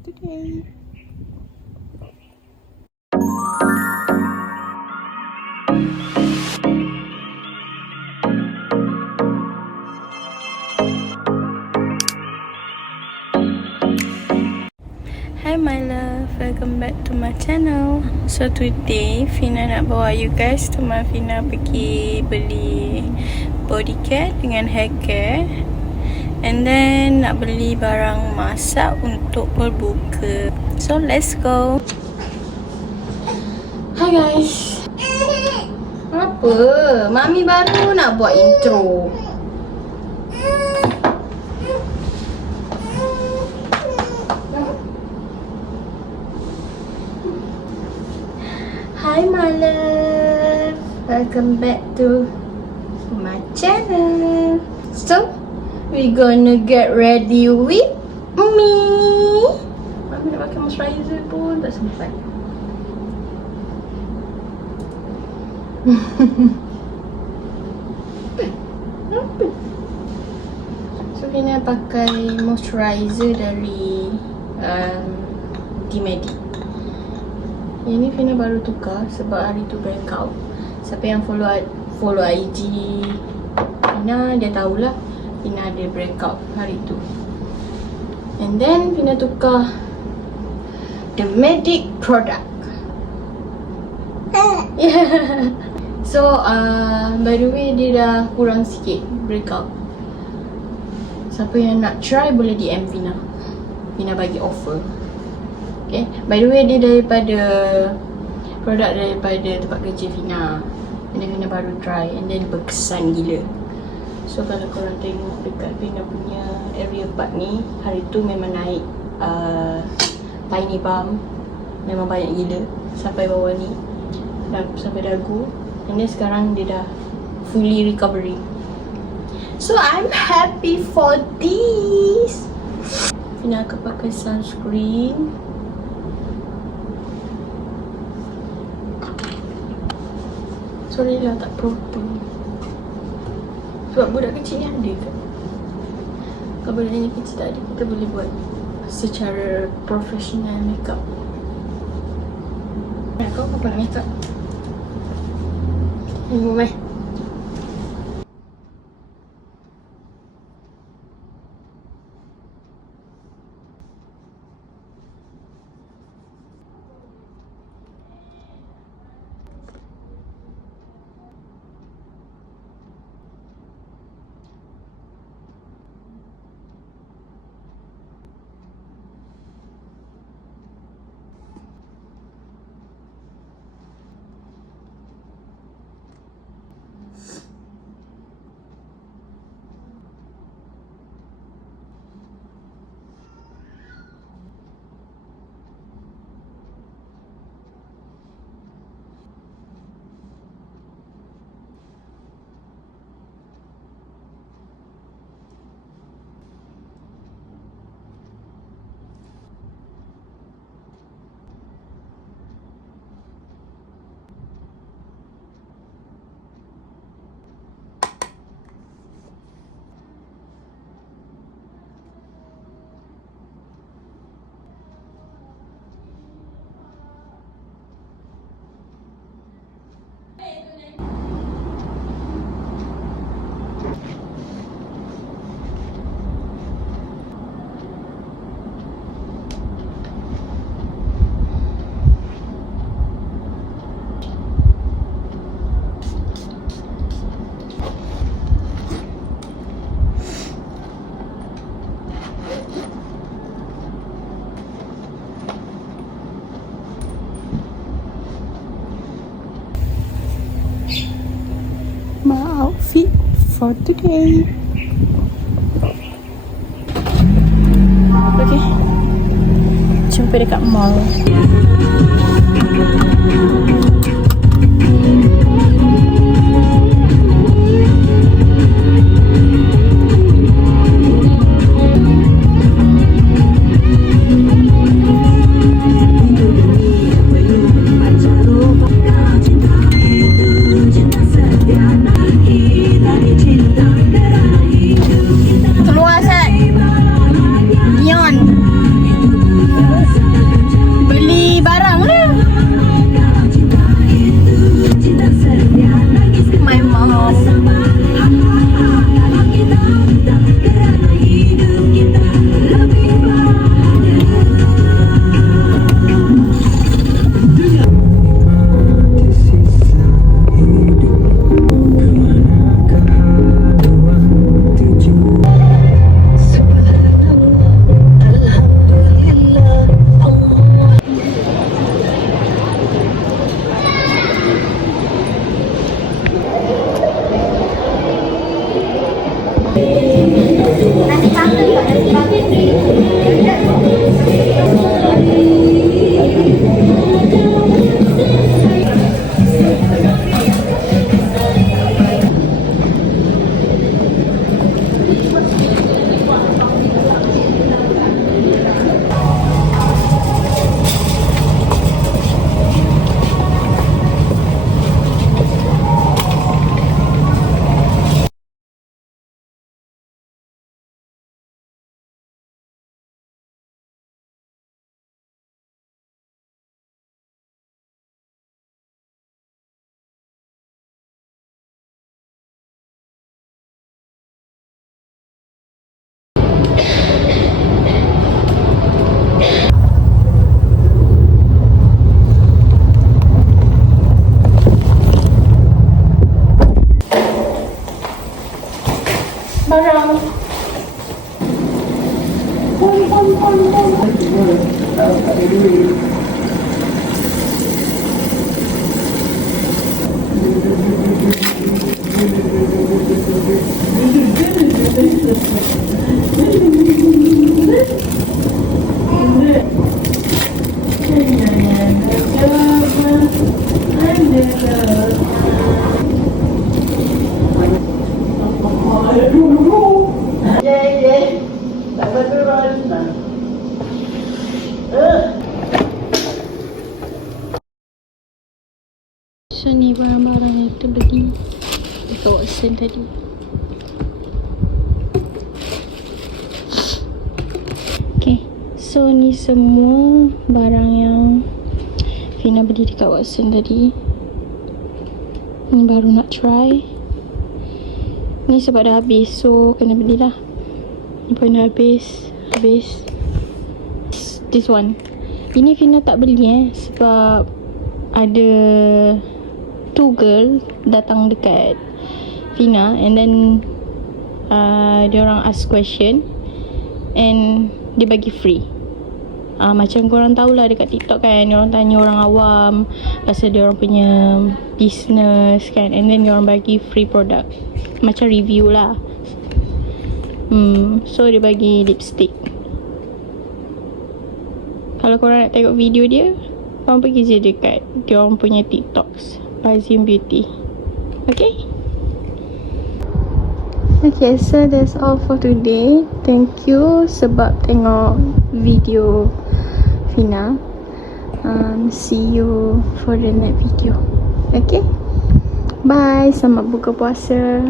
today. Hi my love, welcome back to my channel. So today Fina nak bawa you guys teman Fina pergi beli body care dengan hair care, and then nak beli barang masak untuk berbuka. So let's go. Hi guys. Apa? Mami baru nak buat intro. Hi my love, welcome back to my channel. So we gonna get ready with me. Mami nak pakai moisturizer pun tak sempat. So kena pakai moisturizer dari D-Medic. Yang ni Fina baru tukar sebab hari tu breakout. Siapa yang follow IG Fina, dia tahulah Fina ada breakout hari tu. And then Fina tukar the Medic product. Yeah. So by the way, dia dah kurang sikit breakout. Siapa yang nak try boleh DM Fina. Fina bagi offer. Okay. By the way, dia daripada produk daripada tempat kerja Fina. Fina baru try and then berkesan gila. So kalau korang tengok dekat Fina punya area part ni, hari tu memang naik tiny bump. Memang banyak gila sampai bawah ni, sampai dagu. And then sekarang dia dah fully recovery. So I'm happy for this. Fina akan pakai sunscreen. Sorry lah tak proper. Sebab budak kecil ni ada ke? Kalau budak ni kecil tak ada, kita boleh buat secara professional makeup. Kau apa nak makeup? Minum eh. My outfit for today. Okay, jumpa dekat mall. Keluar Sat. Neon. So ni barang-barang yang kita beli dekat Watson tadi. Okay, so ni semua barang yang Fina beli dekat Watson tadi. Ni baru nak try. Ni sebab dah habis, so kena belilah. Ni pun dah habis. This one. Ini Fina tak beli sebab ada two girl datang dekat Fina and then diorang ask question and dia bagi free. Macam korang tahulah dekat TikTok kan, diorang tanya orang awam pasal diorang punya business kan, and then diorang bagi free product macam review lah. So dia bagi lipstick. Kalau korang nak tengok video dia, korang pergi je dekat diorang punya TikToks, Fazim Beauty. Okay? Okay, so that's all for today. Thank you sebab tengok video Fina. See you for the next video. Okay? Bye. Selamat buka puasa.